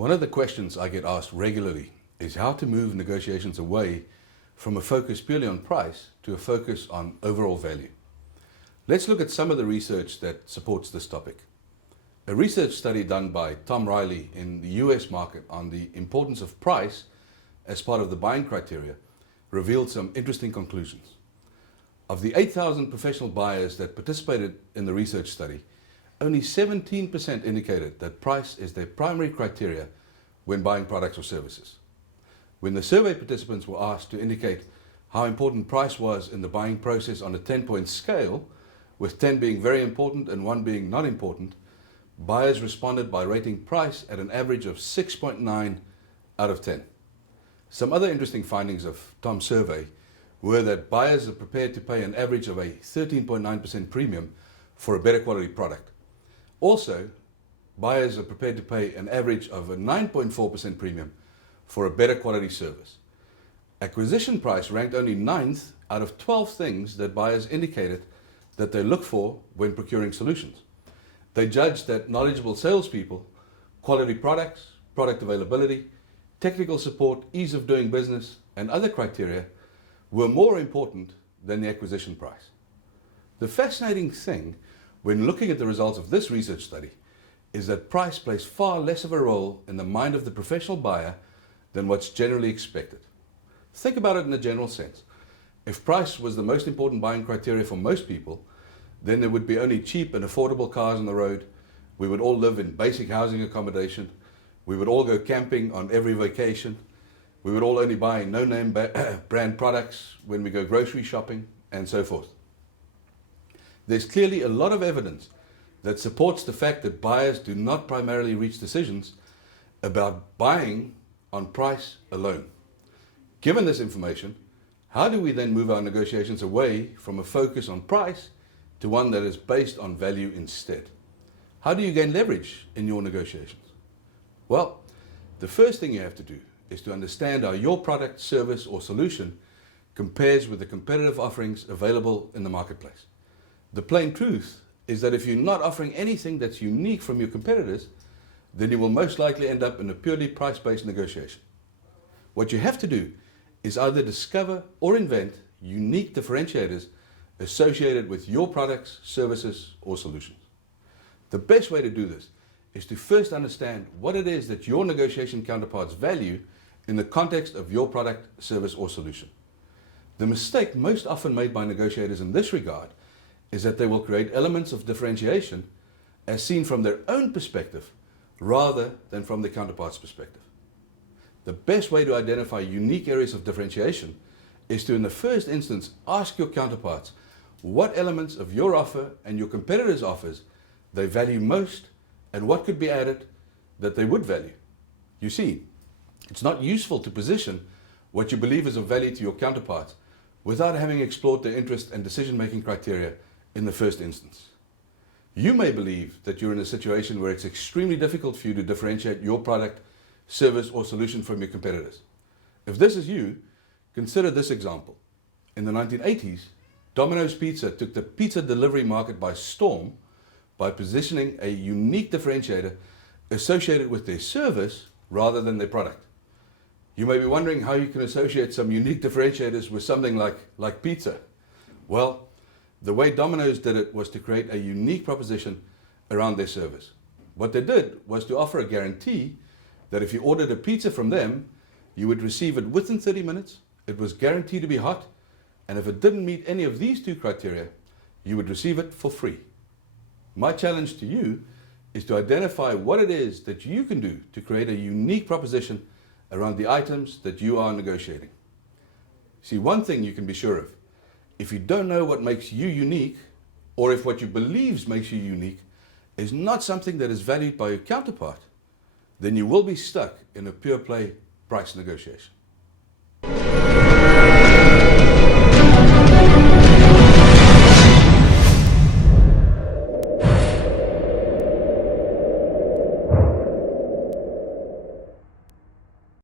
One of the questions I get asked regularly is how to move negotiations away from a focus purely on price to a focus on overall value. Let's look at some of the research that supports this topic. A research study done by Tom Riley in the US market on the importance of price as part of the buying criteria revealed some interesting conclusions. Of the 8,000 professional buyers that participated in the research study, only 17% indicated that price is their primary criteria when buying products or services. When the survey participants were asked to indicate how important price was in the buying process on a 10-point scale, with 10 being very important and 1 being not important, buyers responded by rating price at an average of 6.9 out of 10. Some other interesting findings of Tom's survey were that buyers are prepared to pay an average of a 13.9% premium for a better quality product. Also, buyers are prepared to pay an average of a 9.4% premium for a better quality service. Acquisition price ranked only 9th out of 12 things that buyers indicated that they look for when procuring solutions. They judged that knowledgeable salespeople, quality products, product availability, technical support, ease of doing business, and other criteria were more important than the acquisition price. The fascinating thing when looking at the results of this research study is that price plays far less of a role in the mind of the professional buyer than what's generally expected. Think about it in a general sense. If price was the most important buying criteria for most people, then there would be only cheap and affordable cars on the road. We would all live in basic housing accommodation. We would all go camping on every vacation. We would all only buy no-name brand products when we go grocery shopping, and so forth. There's clearly a lot of evidence that supports the fact that buyers do not primarily reach decisions about buying on price alone. Given this information, how do we then move our negotiations away from a focus on price to one that is based on value instead? How do you gain leverage in your negotiations? Well, the first thing you have to do is to understand how your product, service, or solution compares with the competitive offerings available in the marketplace. The plain truth is that if you're not offering anything that's unique from your competitors, then you will most likely end up in a purely price-based negotiation. What you have to do is either discover or invent unique differentiators associated with your products, services, or solutions. The best way to do this is to first understand what it is that your negotiation counterparts value in the context of your product, service, or solution. The mistake most often made by negotiators in this regard is that they will create elements of differentiation as seen from their own perspective rather than from the counterpart's perspective. The best way to identify unique areas of differentiation is to, in the first instance, ask your counterparts what elements of your offer and your competitors' offers they value most and what could be added that they would value. You see, it's not useful to position what you believe is of value to your counterparts without having explored their interest and decision-making criteria in the first instance. You may believe that you're in a situation where it's extremely difficult for you to differentiate your product, service, or solution from your competitors. If this is you, consider this example. In the 1980s, Domino's Pizza took the pizza delivery market by storm by positioning a unique differentiator associated with their service rather than their product. You may be wondering how you can associate some unique differentiators with something like pizza. Well, the way Domino's did it was to create a unique proposition around their service. What they did was to offer a guarantee that if you ordered a pizza from them, you would receive it within 30 minutes, it was guaranteed to be hot, and if it didn't meet any of these two criteria, you would receive it for free. My challenge to you is to identify what it is that you can do to create a unique proposition around the items that you are negotiating. See, one thing you can be sure of: if you don't know what makes you unique, or if what you believe makes you unique is not something that is valued by your counterpart, then you will be stuck in a pure play price negotiation.